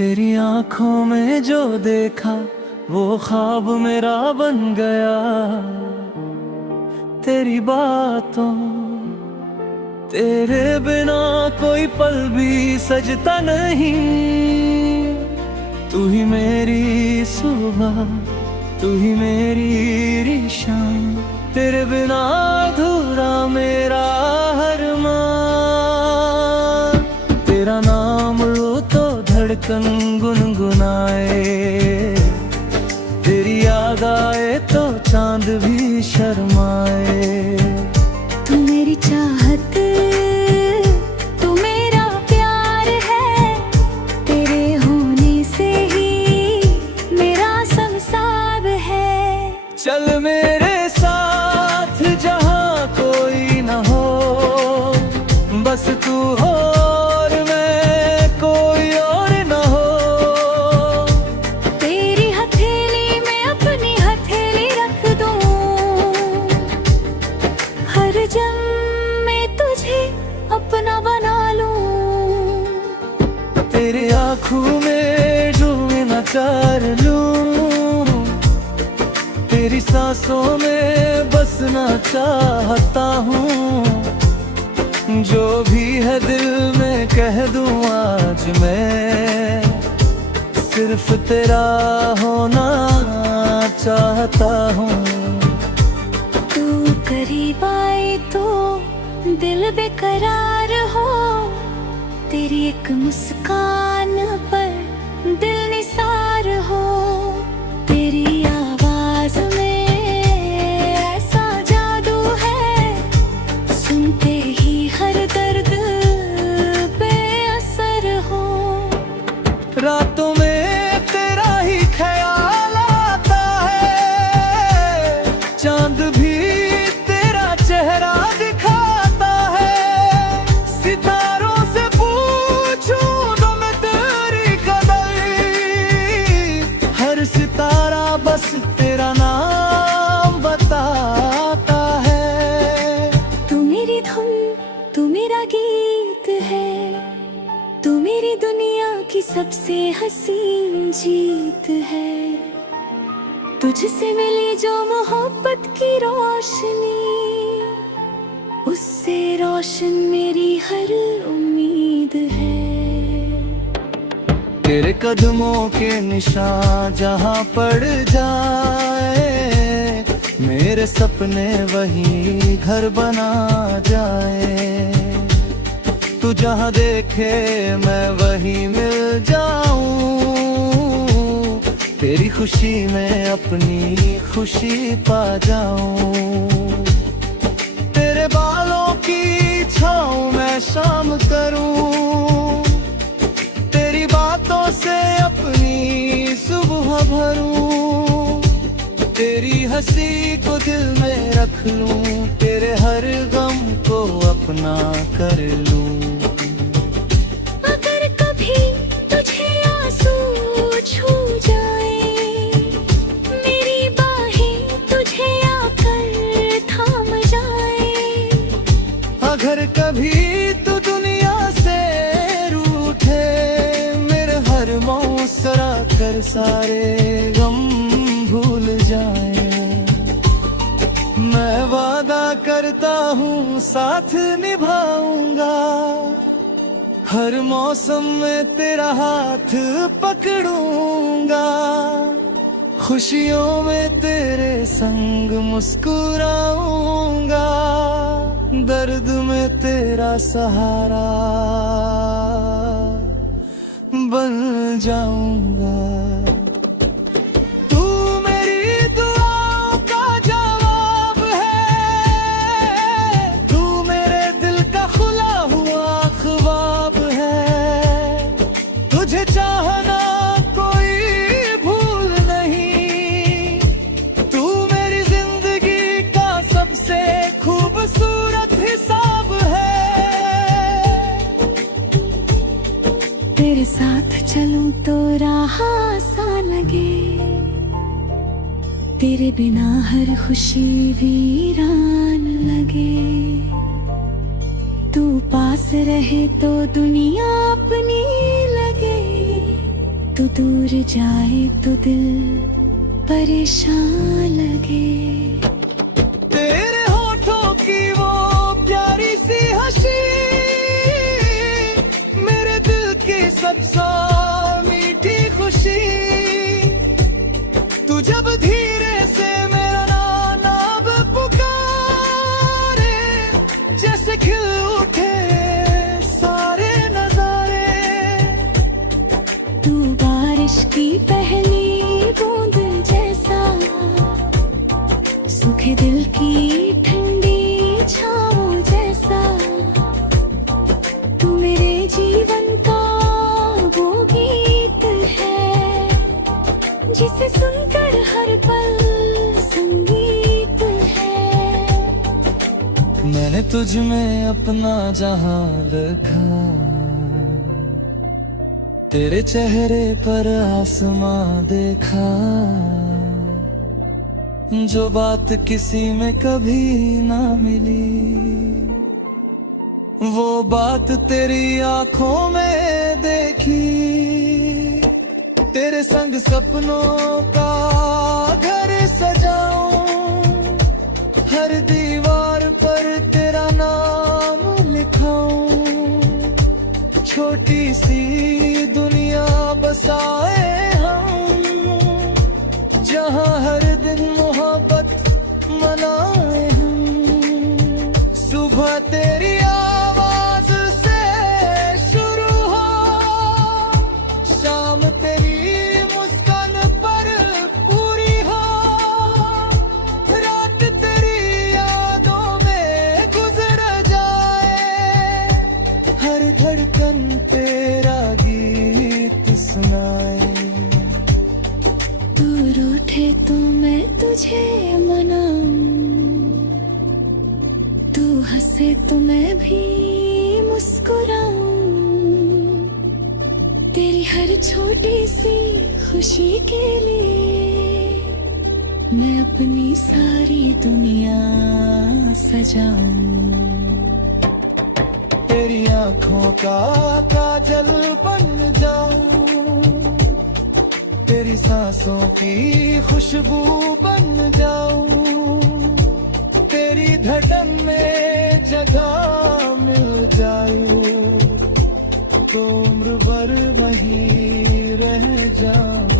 तेरी आंखों में जो देखा वो ख्वाब मेरा बन गया। तेरी बातों तेरे बिना कोई पल भी सजता नहीं। तू ही मेरी सुबह, तू ही मेरी शाम, तेरे बिना अधूरा मेरा हर मान। तेरा नाम लो तो धड़कन गुनगुनाए, तेरी याद आए तो चांद भी शर्माए। तू मेरी चाहत, तू मेरा प्यार है, तेरे होने से ही मेरा संसार है। चल मेरे साथ जहाँ कोई न हो, बस तू हो और मैं कोई और न हो। तेरी हथेली में अपनी हथेली रख दूं, हर जन्म में तुझे अपना बना लूं। तेरी आँखों में डूब न कर लूं, तेरी सांसों में बसना चाहता हूँ। जो भी है दिल में कह दूं आज मैं, सिर्फ तेरा होना चाहता हूँ। तू करीब आए तो दिल बेकरार हो, तेरी एक मुस्कान पर दिल निसार हो। तेरी आवाज में ऐसा जादू है, सुनते ही हर दर्द बेअसर हो। रातों में तेरा ही ख्याल आता है, चांद भी तेरा चेहरा दिखाता है। सितारों से पूछूं तो मैं तेरी कदर, हर सितारा बस तेरा नाम बताता है। तू मेरी धुन, तू मेरा गीत है, तू मेरी दुनिया की सबसे हसीन जीत है। तुझसे मिली जो मोहब्बत की रोशनी, उससे रोशन मेरी हर उम्मीद है। तेरे कदमों के निशान जहाँ पड़ जाए, मेरे सपने वही घर बना जाए। तू जहाँ देखे मैं वही मिल जाऊं, तेरी खुशी में अपनी खुशी पा जाऊं। तेरे बालों की छाँव मैं शाम करूं, तेरी बातों से अपनी सुबह भरूं। तेरी हंसी को दिल में रख लूं, तेरे हर गम को अपना कर लूं। अगर कभी तुझे आंसू छू जाए, मेरी बाहें तुझे आकर थाम जाए। अगर कभी तू दुनिया से रूठे, मेरे हर मौसरा कर सारे गम भूल जाए। मैं वादा करता हूँ साथ निभाऊंगा, हर मौसम में तेरा हाथ पकड़ूंगा। खुशियों में तेरे संग मुस्कुराऊंगा, दर्द में तेरा सहारा बन जाऊंगा। तू मेरी दुआओं का जवाब है, तू मेरे दिल का खुला हुआ ख्वाब है। तुझे चाहना कोई भूल नहीं, तू मेरी जिंदगी का सबसे खूबसूरत हिसाब है। तेरे साथ चलूं तो राह आसान लगे, तेरे बिना हर खुशी वीरान लगे। तू पास रहे तो दुनिया अपनी लगे, तू दूर जाए तो दिल परेशान लगे। तेरे होठों की वो प्यारी सी हंसी मेरे दिल की सबसे मीठी खुशी। तू जब धीरे से मेरा नाम पुकारे जैसे खिल उठे सारे नजारे। तू बारिश की पहली बूंद जैसा सूखे दिल की ठंडी छाँव जैसा। तू मेरे जीवन का वो गीत है जिसे सुनकर हर पल संगीत है। मैंने तुझ में अपना जहां लिखा, तेरे चेहरे पर आसमां देखा। जो बात किसी में कभी ना मिली वो बात तेरी आंखों में देखी। तेरे संग सपनों का घर सजाऊं, हर दीवार पर तेरा नाम लिखाऊं। छोटी सी दुनिया बसाए हम जहां हर दिन मोहब्बत मनाए हम। सुबह तेरी आवाज से शुरू हो, शाम तेरी मुस्कान पर पूरी हो। रात तेरी यादों में गुजर जाए, हर धड़कन तेरा गीत सुनाए। तू रूठे तो मैं तुझे मनाऊं, तू हंसे तो मैं भी मुस्कुराऊं। तेरी हर छोटी सी खुशी के लिए मैं अपनी सारी दुनिया सजाऊं। तेरी आंखों का काजल बन जाऊं, तेरी सांसों की खुशबू बन जाऊं। तेरी धड़कन में जगह मिल जाऊं तो उम्र भर वहीं रह जाऊं।